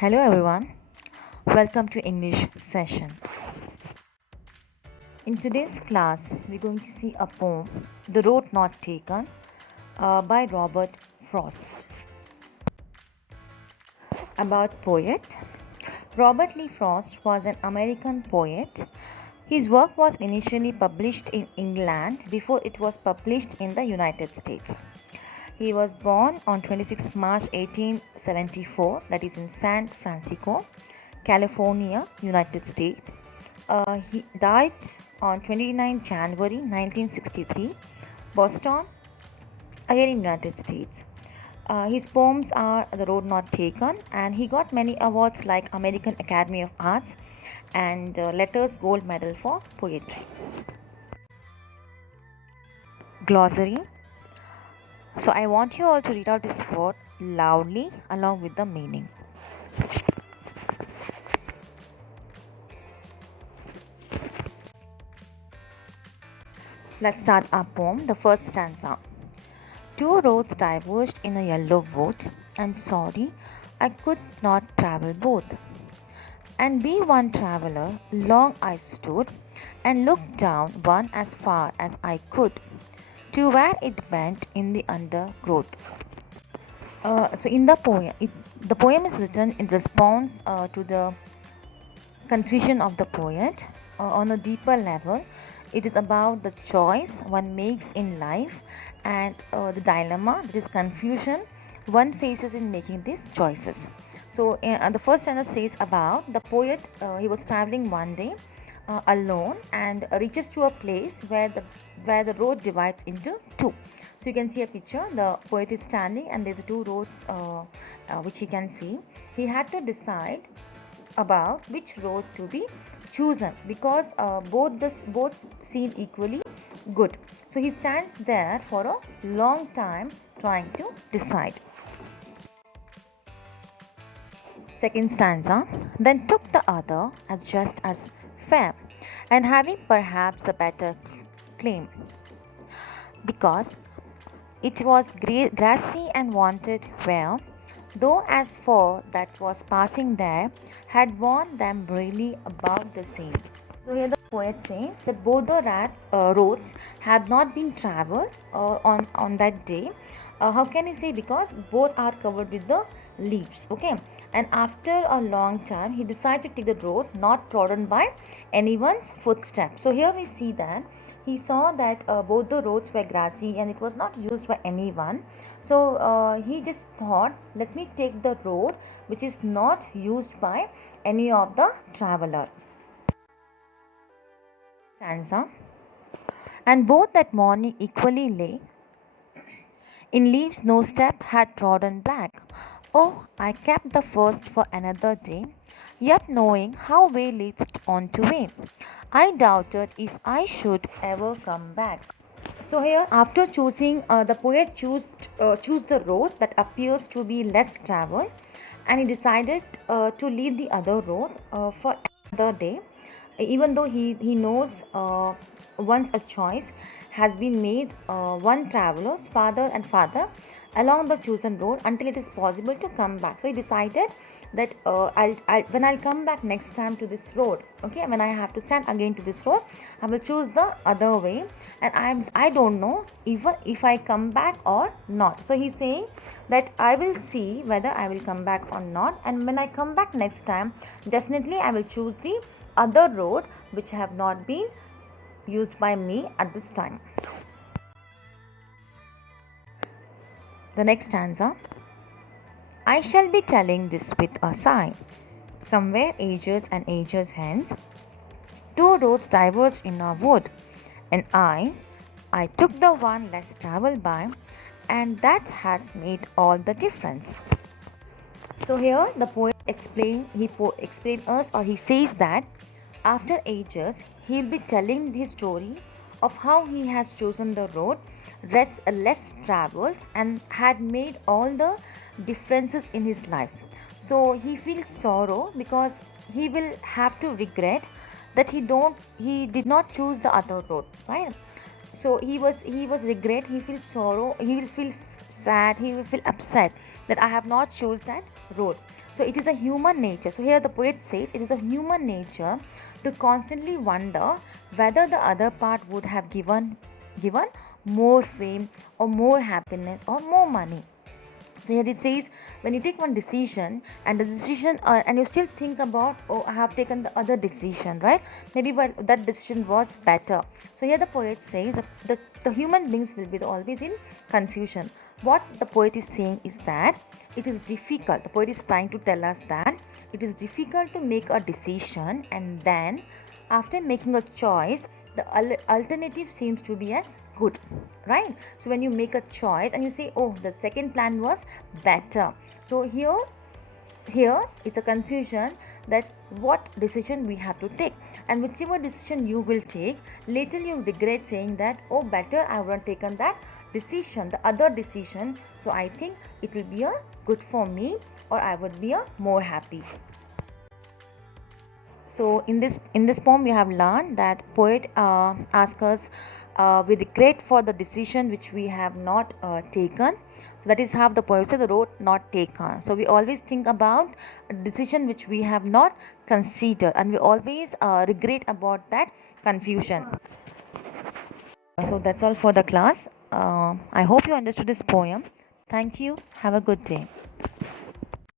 Hello everyone, welcome to English session. In today's class, we're going to see a poem, The Road Not Taken, by Robert Frost. About poet. Robert Lee Frost was an American poet. His work was initially published in England before it was published in the United States. He was born on 26 March 1874, that is in San Francisco, California, United States. He died on 29 January 1963, Boston, again in United States. His poems are The Road Not Taken, and he got many awards like American Academy of Arts and Letters Gold Medal for Poetry. Glossary. So I want you all to read out this word loudly along with the meaning. Let's start our poem. The first stanza. Two roads diverged in a yellow wood, and sorry, I could not travel both. And be one traveler, long I stood, and looked down one as far as I could, to where it bent in the undergrowth. So in the poem is written in response to the confusion of the poet. On a deeper level, it is about the choice one makes in life and the dilemma, that is confusion, one faces in making these choices. So the first sentence says about the poet. He was traveling one day alone and reaches to a place where the road divides into two. So you can see a picture. The poet is standing and there's two roads which he can see. He had to decide about which road to be chosen because both seem equally good. So he stands there for a long time trying to decide. Second stanza. Then took the other as just as fair, and having perhaps the better claim, because it was grassy and wanted wear, though as for that was passing there, had warned them really about the same. So here the poet says that both the roads have not been travelled on that day. How can I say? Because both are covered with the leaves. Okay, and after a long time, he decided to take the road not trodden by anyone's footsteps. So here we see that he saw that both the roads were grassy and it was not used by anyone. So he just thought, let me take the road which is not used by any of the traveler. Stanza. And both that morning equally lay in leaves no step had trodden black. Oh, I kept the first for another day, yet knowing how way leads on to way, I doubted if I should ever come back. So here, after choosing, the poet choose the road that appears to be less traveled, and he decided to leave the other road for another day, even though he knows once a choice has been made, one travels farther and farther along the chosen road until it is possible to come back. So he decided that when I'll come back next time to this road, okay, when I have to stand again to this road, I will choose the other way, and I don't know even if I come back or not. So he's saying that I will see whether I will come back or not, and when I come back next time, definitely I will choose the other road which have not been used by me at this time. The next stanza. I shall be telling this with a sigh. Somewhere ages and ages hence, two roads diverged in a wood, and I took the one less traveled by, and that has made all the difference. So here the poet explain us, or he says that after ages he'll be telling his story of how he has chosen the road less traveled and had made all the differences in his life. So he feels sorrow because he will have to regret that he did not choose the other road, right? So he was regret, he feels sorrow, he will feel sad, he will feel upset that I have not chose that road. So it is a human nature. So here the poet says it is a human nature to constantly wonder whether the other part would have given more fame or more happiness or more money. So here it says, when you take one decision and the decision and you still think about, oh, I have taken the other decision, right? Maybe but that decision was better. So here the poet says that the human beings will be always in confusion. What the poet is saying is that it is difficult. The poet is trying to tell us that it is difficult to make a decision, and then after making a choice, the alternative seems to be as good, right? So when you make a choice and you say, oh, the second plan was better, so here it's a confusion that what decision we have to take, and whichever decision you will take, later you regret saying that, oh, better I would have taken that decision, the other decision, so I think it will be a good for me, or I would be a more happy. So in this poem, we have learned that poet asks us, we regret for the decision which we have not taken. So that is how the poet said, the road not taken. So we always think about a decision which we have not considered, and we always regret about that confusion. So that's all for the class. I hope you understood this poem. Thank you. Have a good day.